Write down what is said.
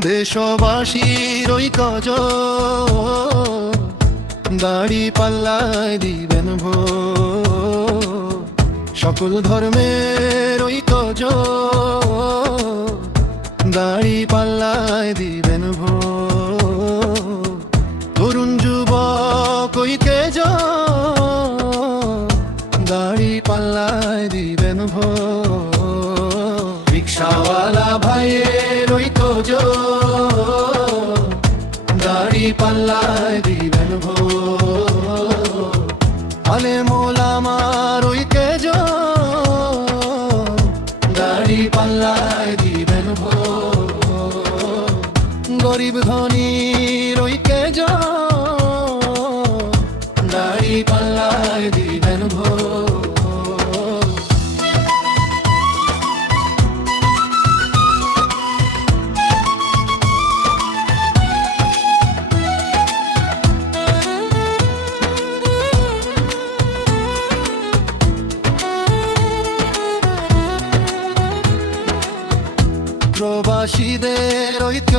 দেশবাসীর ওই কজ দাড়ি পাল্লায় দিবেন ভো সকল ধর্মের ওই কজ দাড়ি পাল্লায় দিবেন ভো তরুণ যুবক ওই কেজ দাড়ি পাল্লায় দিবেন ভো রিক্সাওয়ালা ভাইয়ের কজ দাড়ি পাল্লায় দিবেন ভো আলে মোলামার ওই কেজ দাড়ি পাল্লায় দিবেন ভো গরিব ধনীর ওই কেজ দাড়ি পাল্লায় দিবেন ভো প্রবাসীদের ঐক্য